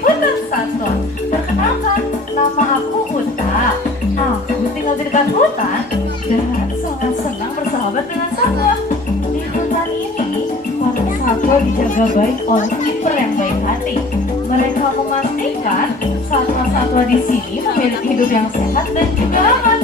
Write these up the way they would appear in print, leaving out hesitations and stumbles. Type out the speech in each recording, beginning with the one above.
diputar satu. Perkenalkan, nama aku Uta. Aku tinggal di dekat hutan dan sangat senang bersahabat dengan satwa. Di hutan ini, para satwa dijaga baik oleh kiper yang baik hati. Mereka memastikan satwa-satwa di sini memiliki hidup yang sehat dan juga aman.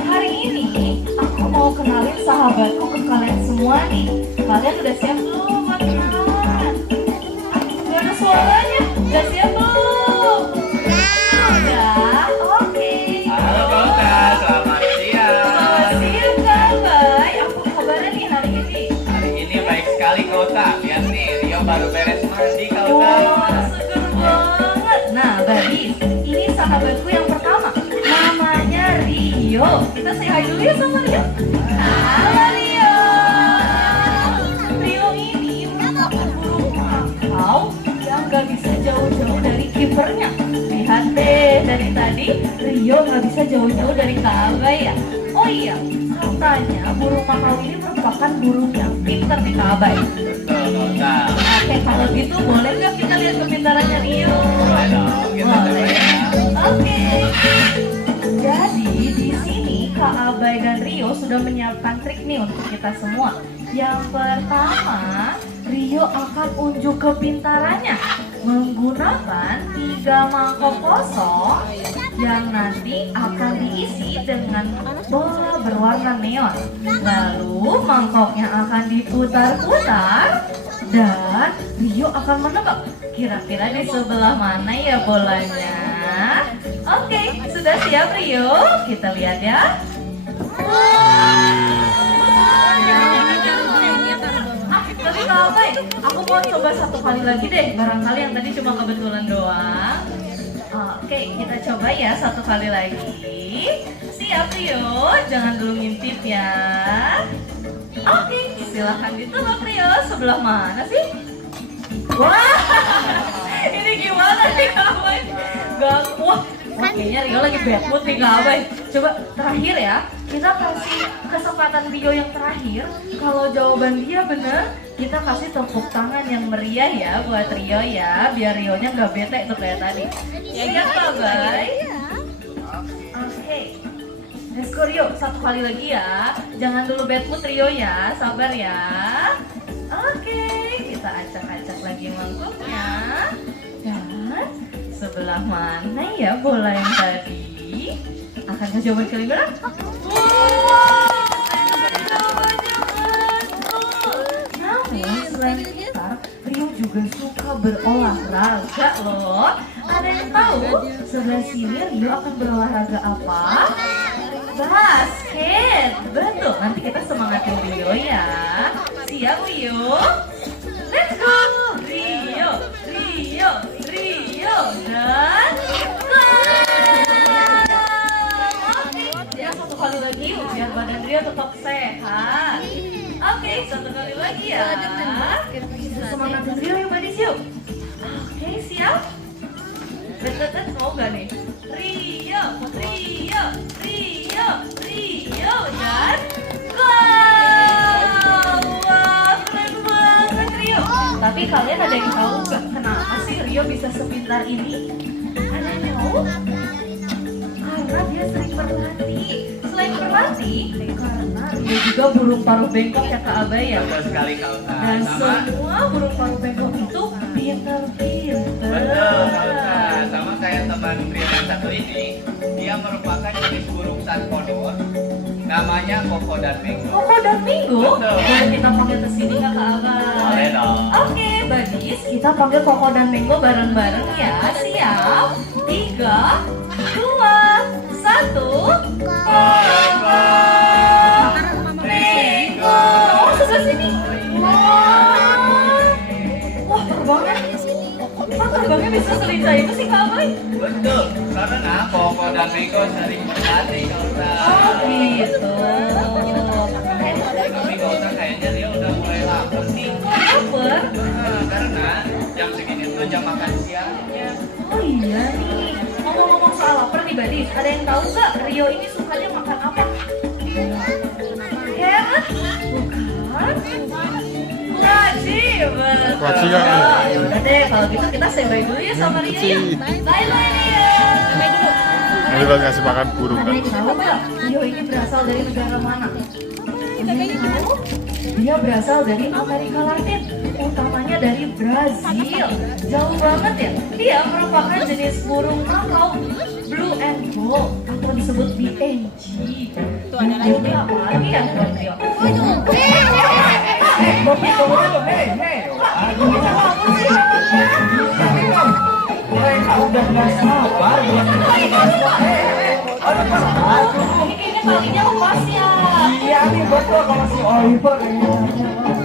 Hari ini, aku mau kenalin sahabatku ke kalian semua nih. Kalian udah siap belum buat kenalan? Gak ada suaranya, udah siap belum? Udah, oke. Halo Kak Uta, selamat siang. Selamat siang Kak Bay. Apa kabarnya nih hari ini? Hari ini baik sekali Kak Uta. Lihat nih, Rio baru beres mandi Kak Uta. Wah, seger banget. Nah, Badis, ini sahabatku yang pertama. Namanya Rio. Kita say hi dulu ya sama Rio. Halo Rio. Rio ini merupakan burung makau yang gak bisa jauh-jauh dari kipernya. Lihat deh, dari tadi Rio gak bisa jauh-jauh dari Kak Abay ya. Oh iya, katanya burung makau ini merupakan burung yang pintar di Kak Abay. Betul Kak Uta. Oke, kalau gitu boleh nggak kita lihat kepintarannya Rio? Boleh dong, kita coba Boleh. ya. Oke. Jadi di sini Kak Abay dan Rio sudah menyiapkan trik nih untuk kita semua. Yang pertama, Rio akan unjuk kepintarannya menggunakan 3 mangkok kosong yang nanti akan diisi dengan bola berwarna neon. Lalu mangkoknya akan diputar-putar dan Rio akan menebak kira-kira di sebelah mana ya bolanya. Oke, sudah siap Rio? Kita lihat ya. Tapi Kak Abay, aku mau coba satu kali lagi deh. Barangkali yang tadi cuma kebetulan doang. Oke, kita coba ya satu kali lagi. Siap Rio, jangan dulu ngintip ya. Oke, silahkan ditebak Rio. Sebelah mana sih? Wah, ini gimana nih Kak Abay? Wah, kayaknya Rio lagi bad mood nih Kak Abay. Coba terakhir ya, kita kasih kesempatan Rio yang terakhir. Kalau jawaban dia bener, kita kasih tepuk tangan yang meriah ya buat Rio ya, biar Rionya nggak bete tuh kayak tadi. Ya kan Kak Abay? Oke. Let's go Rio, satu kali lagi ya. Jangan dulu bad mood Rio ya, sabar ya. Oke, kita acak-acak lagi mangkoknya. Dan sebelah mana ya bola yang tadi? Akankah jawaban kalian benar? Namun selain gitar, Rio juga suka berolahraga loh. Ada yang tahu sebelah sini Rio akan berolahraga apa? Basket. Betul, nanti kita semangatin Rio ya. Siap Rio? Let's go! Rio, Rio, Rio, dan ya satu kali lagi biar badan Rio tetap sehat. Oke, satu kali lagi ya. Kita semangatin Rio ya Badis yuk. Oke, siap? Tet, mau gak nih? Rio, Rio, Rio, Rio, dan wah, keren banget Rio. Tapi kalian ada yang tahu gak kenapa sih Rio bisa sepintar ini? Ada yang tahu? Karena dia sering berlatih. Selain berlatih, karena dia juga burung paruh bengkok ya Kak Abay ya. Betul sekali Kak Uta. Dan Sama. semua burung paruh bengkok itu pintar-pintar. Betul Kak Uta. Sama kayak teman Rio yang satu ini, dia merupakan jenis burung sankodor. Namanya Koko dan Minggu. Koko dan Minggu? Betul. Boleh kita panggil ke sini nggak Kak Abay? Boleh dong. Oke, Badis, kita panggil Koko dan Minggu bareng-bareng ya. Siap? 3, 2, 1. Koko, Minggu. Oh, sebelah sini. Wah, terbangnya. Kok terbangnya bisa selincah itu sih Kak Abay? Betul, karena Koko dan Minggu sering berlatih Kak Uta. Oh, gitu. Tapi Kak Uta kayaknya dia udah mulai lapar nih. Lapar? Karena jam segini tuh jam makan siangnya. Oh iya nih. Ngomong-ngomong soal lapar nih Badis, ada yang tahu nggak Rio ini sukanya makan apa? Carrot? Bukan. Nah, Kwaci, betul. Kwaci, Kak. Ya udah deh, kalau gitu kita say bye dulu ya sama Ria. Yuk. Bye bye Ria. Bye dulu. Nanti buat ngasih makan burung Ada kan. yang tahu nggak? Rio ini berasal dari negara mana? Ada yang tahu? Dia berasal dari Amerika Latin, utamanya dari Brazil. Jauh banget ya. Dia merupakan jenis burung makau blue and gold atau disebut BNG. Tuh ada lagi apa lagi yang buat Rio? Bapak tunggu dulu, hei. Mereka udah nggak sabar buat Ini kalinya lepas ya. Iya nih betul kalau si Oliver kayaknya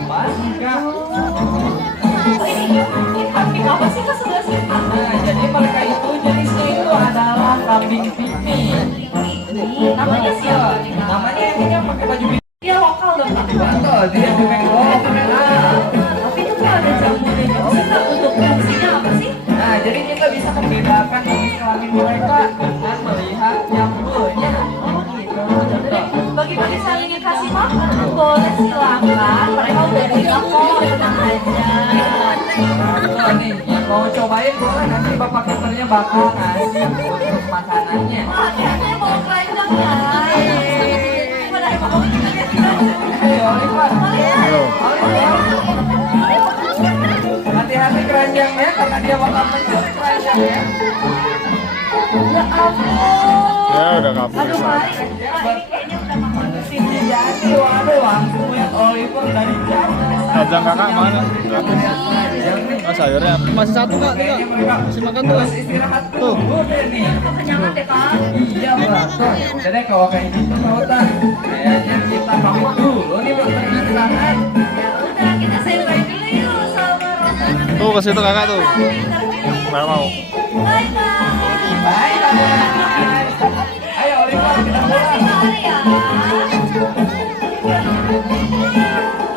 pas Kak. Oh, ini kambing apa sih ke sebelah sini? Nah, jadi mereka itu jenisnya itu adalah kambing pipih. Namanya siapa? Namanya yang pakai baju pipih. Dia lokal dong Kak. Betul, dia bebek lokal. Tapi itu tuh ada jamunya juga sih Kak, untuk fungsinya apa sih? Nah, jadi kita bisa membedakan jenis kelamin mereka dengan melihat jamurnya. Oh gitu. Jadi bagi-bagi saya ingin kasih makan, boleh silakan. Mereka udah bilang kok, tenang aja. Nah, nih, yang mau cobain boleh nanti bapak keternya bakal ngasih untuk makanannya. Wah, kayaknya mau keranjang ya. Mana yang mau kita lihat keranjang? Hei Oliver, Halo. hati-hati keranjangnya karena dia bakal mencuri keranjangnya. Ya ampun. Ya udah kabur Aduh, sana. mari. Wah, ini kayaknya udah makan kesini. Jadi waduh langsung lihat Oliver dari jauh. Ajang kakak mana? Oh, sayurnya masih satu kak, tiga. Kayaknya mereka Masih makan tuh. harus istirahat Tuh. dulu deh nih. Kekenyangan deh Kak. Iya betul. Jadi kalau kayak gitu Kautan, kayaknya kita pamit dulu nih buat istirahat. Ya udah, kita say bye dulu yuk sama rombongan. Tuh ke situ kakak tuh. Nggak mau. Bye bye. Bye bye. Ayo Oliver kita pulang. Mari ya.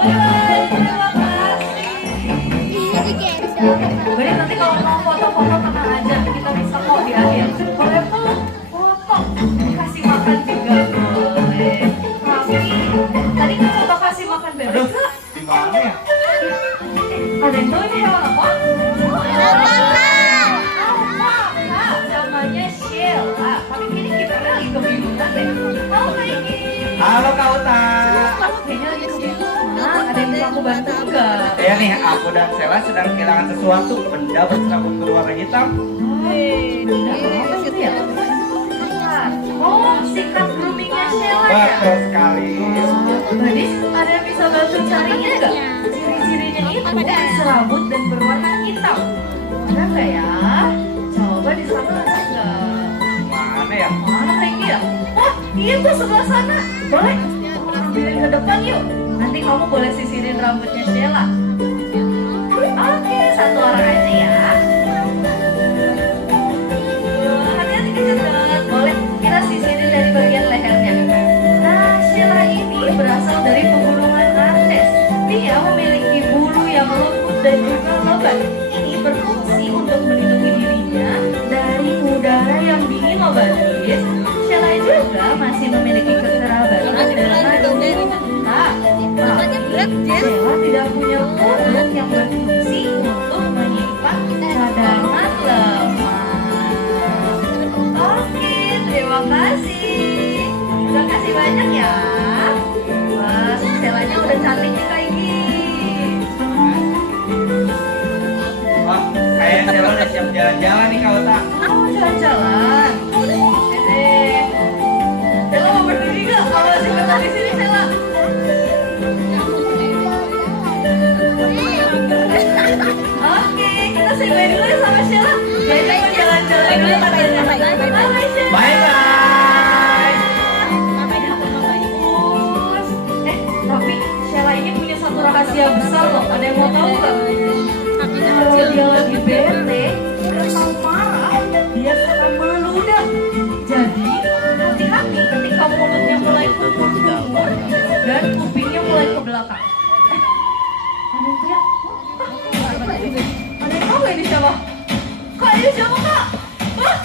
Bye, terima kasih. Jadi nanti kalau mau foto-foto tenang aja, kita bisa kok di akhir. Boleh peluk, foto, kasih makan juga boleh. Tapi tadi kan coba kasih makan bebek Kak. Di mana ya? Ada yang tahu ini hewan apa? Alpaka, Kak, namanya Sheila. Tapi kayaknya kipernya lagi kebingungan deh. Oh my god. Halo Kautan. Kayaknya lagi kebingungan. Ada yang bisa aku bantu enggak? Ya nih, aku dan Sela sedang kehilangan sesuatu. Benda berserabut berwarna hitam. Tidak apa sih itu ya? Oh, sikat groomingnya Sheila ya? Betul sekali. Gadis, ada yang bisa bantu carinya nggak? Ciri-cirinya itu serabut dan berwarna hitam. Ada nggak ya? Coba di sana ada nggak? Mana ya? Mana lagi ya? Oh, iya tuh sebelah sana. Boleh? Ambilin ke depan yuk. Nanti kamu boleh sisirin rambutnya Sheila. Oke, satu orang aja ya. Hati-hati kejedot. Boleh, kita sisirin dari bagian lehernya. Nah, Sheila ini berasal dari pegunungan Andes. Dia memiliki bulu yang lembut dan juga lebat. Ini berfungsi untuk melindungi dirinya dari udara yang dingin loh, Badis. Sheila juga masih memiliki kekerabatan dengan unta. Tapi Sheila tidak punya perut yang berfungsi untuk menyimpan cadangan lemak. Oke, terima kasih. Terima kasih banyak ya. Wah, Sheila-nya udah cantiknya kayak gini. Wah, kayaknya Sela udah siap jalan-jalan nih Kautan. Oh, jalan-jalan. Oke deh. Sheila mau berdiri nggak? Kalau masih ketemu di sini, Sheila. Oke, kita say bye dulu ya sama Sheila. Jadi mau jalan-jalan dulu katanya. Bye Sheila. Bye bye. Tapi Sheila ini punya satu rahasia besar loh. Ada yang mau tahu nggak? Kalau dia lagi bete atau marah, dia suka meludah. Jadi hati-hati ketika mulutnya mulai kumur-kumur dan kupingnya mulai ke belakang. Ada yang teriak? Ada yang tahu ini siapa? Kak, ini siapa Kak? Hah?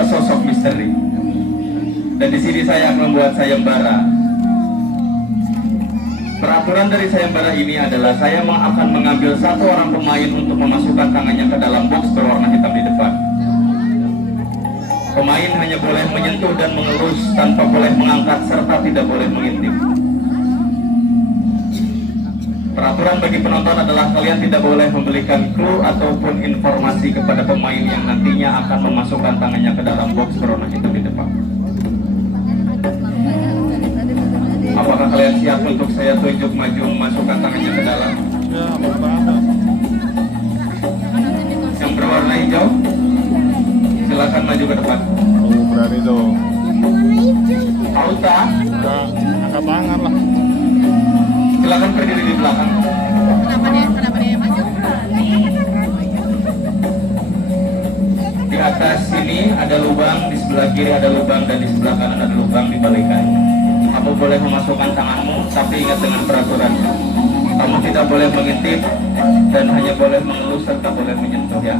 dua sosok misteri. Dan di sini saya akan membuat sayembara. Peraturan dari sayembara ini adalah saya akan mengambil satu orang pemain untuk memasukkan tangannya ke dalam box berwarna hitam di depan. Pemain hanya boleh menyentuh dan mengelus tanpa boleh mengangkat serta tidak boleh mengintip. Peraturan bagi penonton adalah kalian tidak boleh memberikan clue ataupun informasi kepada pemain yang nantinya akan memasukkan tangannya ke dalam box berwarna hitam di depan. Apakah kalian siap untuk saya tunjuk maju memasukkan tangannya ke dalam? Ya, apa-apa. Yang berwarna hijau, silakan maju ke depan. Oh, berani tuh. Auta, Udah angkat tangan lah. silakan berdiri di belakang. Kenapa dia maju? Di atas sini ada lubang, di sebelah kiri ada lubang, dan di sebelah kanan ada lubang di balikannya. Kamu boleh memasukkan tanganmu, tapi ingat dengan peraturan. Kamu tidak boleh mengintip dan hanya boleh mengelus serta boleh menyentuh ya.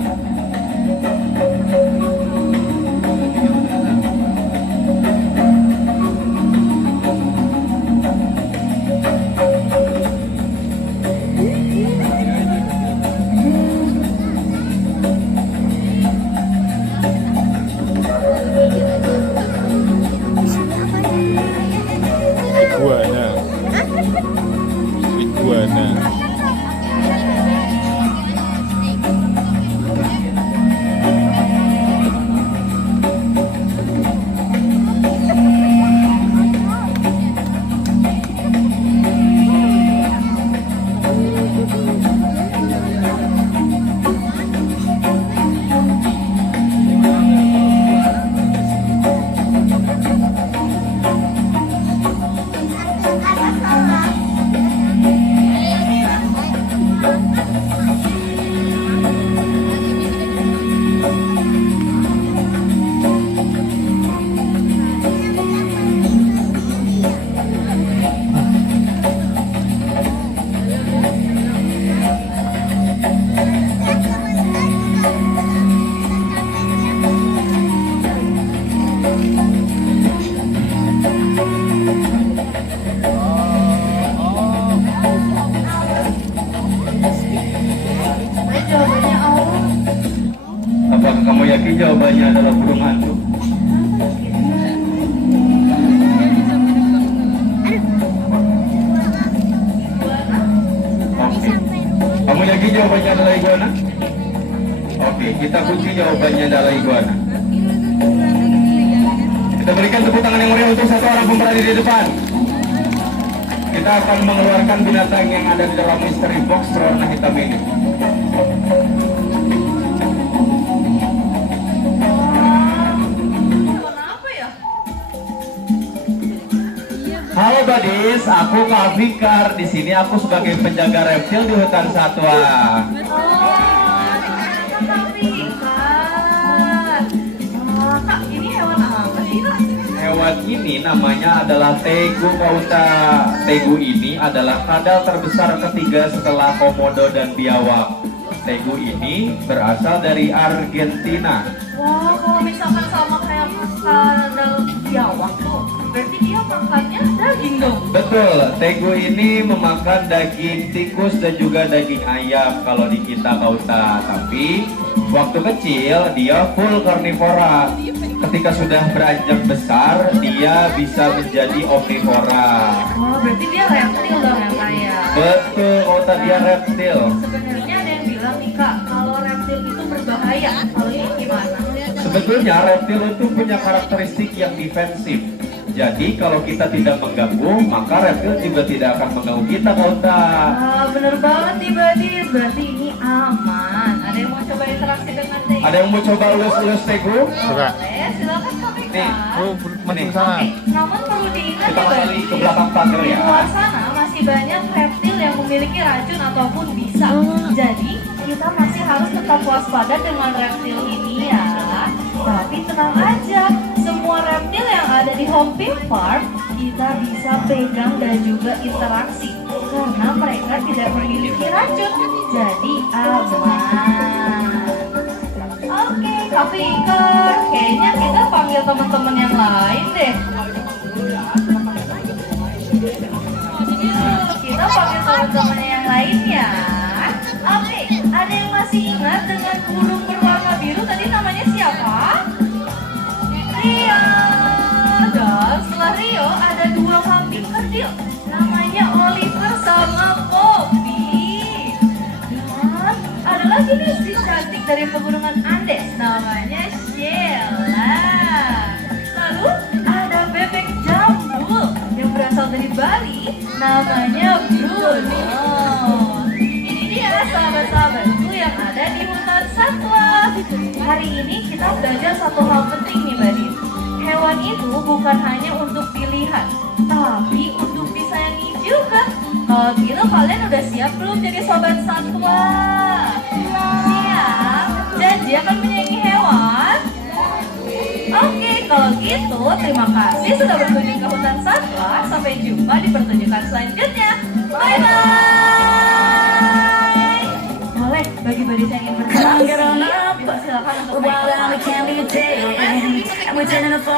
Iguana. Iguana. Jawabannya Allah. Apakah kamu yakin jawabannya adalah burung hantu? Oke. Kamu yakin jawabannya adalah iguana? Oke, kita kunci jawabannya adalah iguana. Kita berikan tepuk tangan yang meriah untuk satu orang pemberani di depan. Kita akan mengeluarkan binatang yang ada di dalam mystery box berwarna hitam ini. Kenapa ya? Halo buddies, aku Kak Fikar. Di sini aku sebagai penjaga reptil di hutan satwa. Kak, ini hewan apa sih, Kak? Hewan ini namanya adalah tegu kauta. Tegu ini adalah kadal terbesar ketiga setelah komodo dan biawak. Tegu ini berasal dari Argentina. Wah, kalau misalkan sama kayak kadal biawak tuh, berarti dia makannya daging dong. Betul, tegu ini memakan daging tikus dan juga daging ayam kalau di kita kauta. Tapi waktu kecil dia full karnivora. Ketika sudah beranjak besar, dia bisa menjadi omnivora. Wah, berarti dia reptil dong ya, Kak ya? Betul, kauta dia reptil. Sebenarnya ada yang bilang nih, Kak, kalau reptil itu berbahaya. Kalau ini gimana? Sebetulnya reptil itu punya karakteristik yang defensif. Jadi kalau kita tidak mengganggu, maka reptil juga tidak akan mengganggu kita, kauta. Ah, bener banget nih, Badis. Berarti ini aman. Ada yang mau coba interaksi dengan Tegu? Ada yang mau coba ulus-ulus tegu? Suka. Boleh, silakan Kak Mika. Nih, Oh, masuk ke sana. Oke, namun perlu diingat Kita nih, kembali Badis. ke belakang pagar Di ya. luar sana masih banyak reptil yang memiliki racun ataupun bisa. Jadi kita masih harus tetap waspada dengan reptil ini ya. Tapi tenang aja, semua reptil yang ada di Home Pim Park kita bisa pegang dan juga interaksi karena mereka tidak memiliki racun. Jadi aman. Oke, Kak Fikar, kayaknya kita panggil teman-teman yang lain deh. Kita panggil teman-teman yang lain ya. Oke, ada yang masih ingat dengan burung berwarna biru tadi namanya siapa? Rio. Dan setelah Rio ada dua kambing kecil, namanya Oliver sama Poppy. Dan ada lagi nih si cantik dari pegunungan Andes, namanya Sheila. Lalu ada bebek jambul yang berasal dari Bali, namanya Bruno. Ini dia sahabat-sahabatku yang ada di hutan satwa. Hari ini kita belajar satu hal penting nih, Badin. Hewan itu bukan hanya untuk pilihan, tapi untuk disayangi juga. Kalau gitu kalian udah siap belum jadi sobat satwa? Siap? Janji akan menyayangi hewan? Oke, kalau gitu terima kasih sudah berkunjung ke hutan satwa. Sampai jumpa di pertunjukan selanjutnya. Bye-bye. Boleh bagi badis yang ingin berinteraksi, silakan untuk naik ke atas.